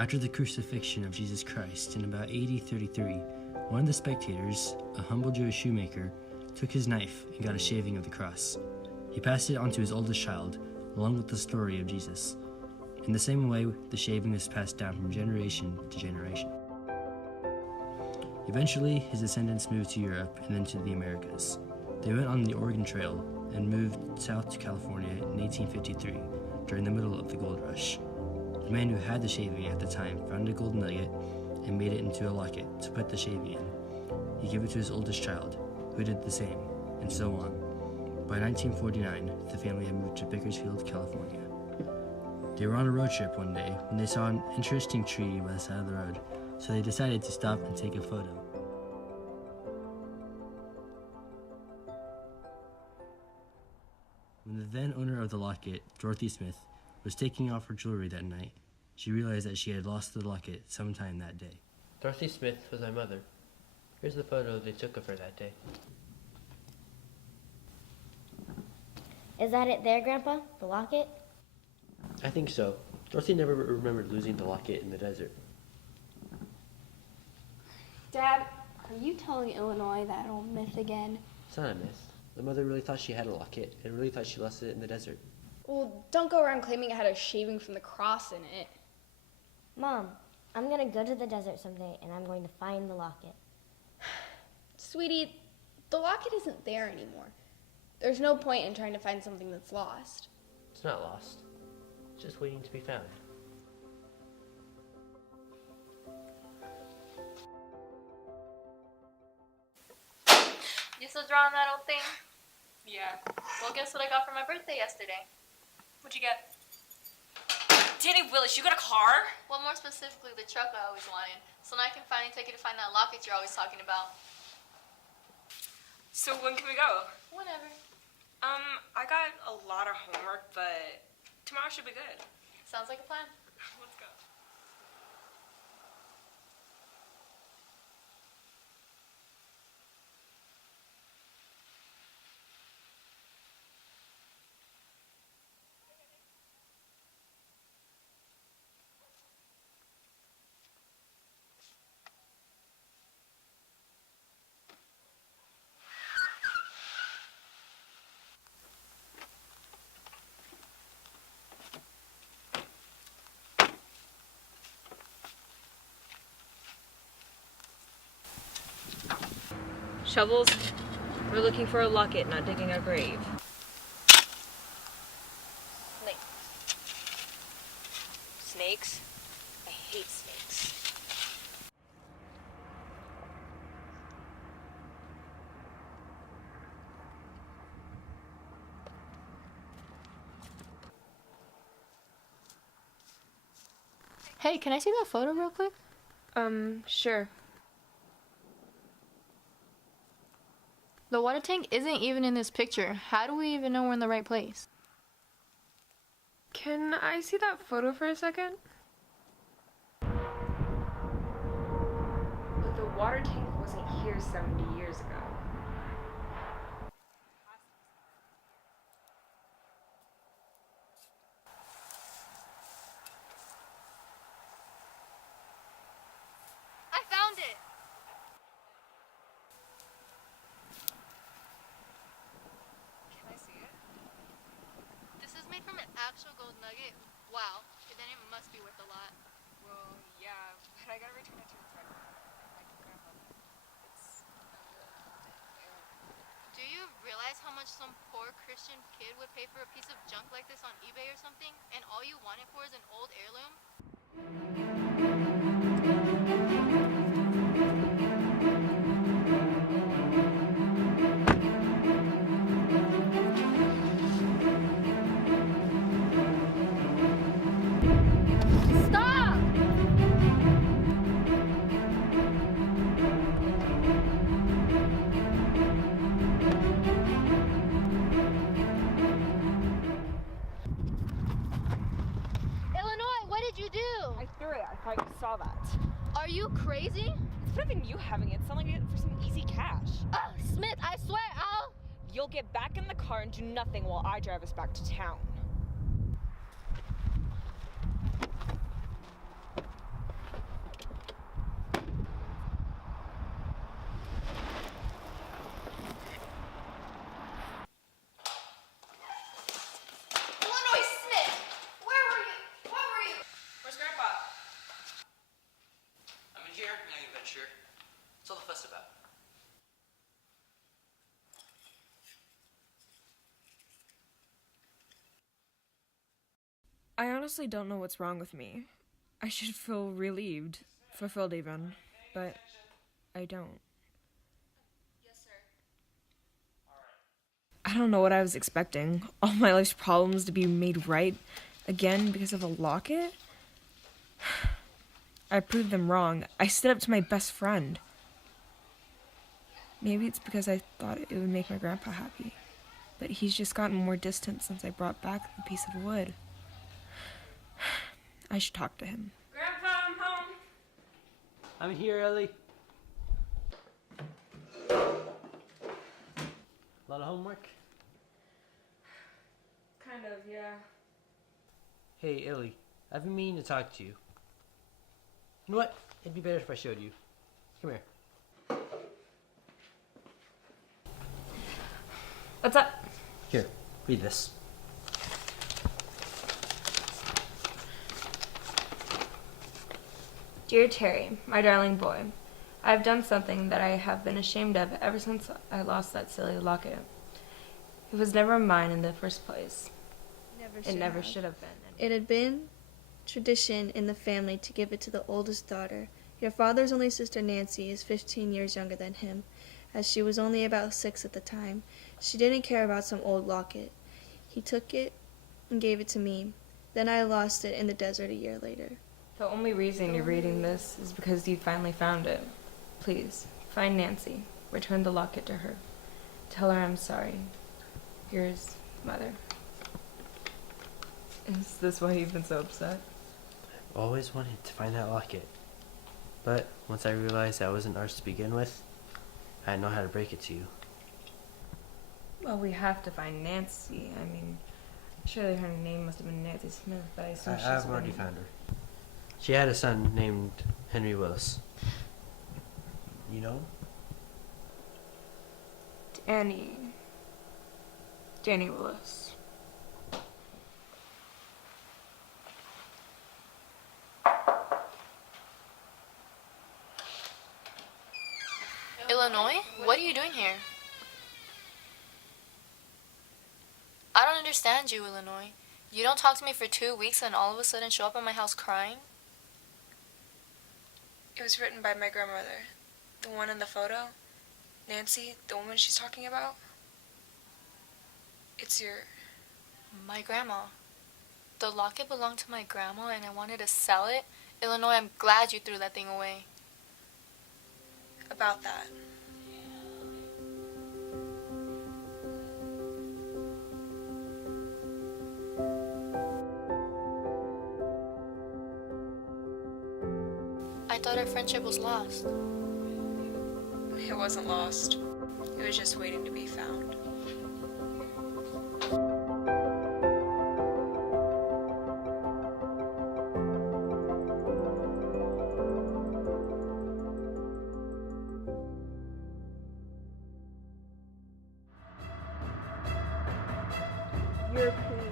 After the crucifixion of Jesus Christ in about AD 33, one of the spectators, a humble Jewish shoemaker, took his knife and got a shaving of the cross. He passed it on to his oldest child, along with the story of Jesus. In the same way, the shaving was passed down from generation to generation. Eventually, his descendants moved to Europe and then to the Americas. They went on the Oregon Trail and moved south to California in 1853, during the middle of the gold rush. The man who had the shaving at the time found a gold nugget and made it into a locket to put the shaving in. He gave it to his oldest child, who did the same, and so on. By 1949, the family had moved to Bakersfield, California. They were on a road trip one day when they saw an interesting tree by the side of the road, so they decided to stop and take a photo. When the then owner of the locket, Dorothy Smith, was taking off her jewelry that night, she realized that she had lost the locket sometime that day. Dorothy Smith was my mother. Here's the photo they took of her that day. Is that it there, Grandpa? The locket? I think so. Dorothy never remembered losing the locket in the desert. Dad, are you telling Illinois that old myth again? It's not a myth. The mother really thought she had a locket and really thought she lost it in the desert. Well, don't go around claiming it had a shaving from the cross in it. Mom, I'm going to go to the desert someday and I'm going to find the locket. Sweetie, the locket isn't there anymore. There's no point in trying to find something that's lost. It's not lost. It's just waiting to be found. You still drawing that old thing? Yeah. Well, guess what I got for my birthday yesterday? What'd you get? Danny Willis, you got a car? Well, more specifically, the truck I always wanted. So now I can finally take you to find that locket you're always talking about. So when can we go? Whenever. I got a lot of homework, but tomorrow should be good. Sounds like a plan. Let's go. Shovels, we're looking for a locket, not digging a grave. Snakes? I hate snakes. Hey, can I see that photo real quick? Sure. The water tank isn't even in this picture. How do we even know we're in the right place? Can I see that photo for a second? The water tank wasn't here 70 years ago. I found it! Can I see it? This is made from an actual gold nugget. Wow. Then it must be worth a lot. Well, yeah, but I gotta return it to its rightful owner. My grandmother. It's Do you realize how much some poor Christian kid would pay for a piece of junk like this on eBay or something? And all you want it for is an old heirloom? I threw it. I thought you saw that. Are you crazy? It's better than you having it. It's not like it for some easy cash. Smith, I swear I'll... You'll get back in the car and do nothing while I drive us back to town. I honestly don't know what's wrong with me. I should feel relieved, fulfilled even, but I don't. Yes, sir. I don't know what I was expecting. All my life's problems to be made right again because of a locket? I proved them wrong. I stood up to my best friend. Maybe it's because I thought it would make my grandpa happy. But he's just gotten more distant since I brought back the piece of wood. I should talk to him. Grandpa, I'm home. I'm here, Ellie. A lot of homework? Kind of, yeah. Hey, Ellie, I've been meaning to talk to you. You know what? It'd be better if I showed you. Come here. What's up? Here, read this. Dear Terry, my darling boy, I have done something that I have been ashamed of ever since I lost that silly locket. It was never mine in the first place. It never should have been. It had been tradition in the family to give it to the oldest daughter. Your father's only sister, Nancy, is 15 years younger than him, as she was only about 6 at the time. She didn't care about some old locket. He took it and gave it to me. Then I lost it in the desert a year later. The only reason you're reading this is because you finally found it. Please, find Nancy. Return the locket to her. Tell her I'm sorry. Yours, Mother. Is this why you've been so upset? I've always wanted to find that locket. But once I realized that wasn't ours to begin with, I didn't know how to break it to you. Well, we have to find Nancy. I mean, surely her name must have been Nancy Smith, but I assume she's I've already found her. She had a son named Henry Willis. You know him? Danny Willis. Illinois? What are you doing here? I don't understand you, Illinois. You don't talk to me for 2 weeks and all of a sudden show up at my house crying? It was written by my grandmother. The one in the photo. Nancy, the woman she's talking about. It's your... My grandma. The locket belonged to my grandma and I wanted to sell it? Illinois, I'm glad you threw that thing away. About that. I thought our friendship was lost. It wasn't lost. It was just waiting to be found. You're a queen.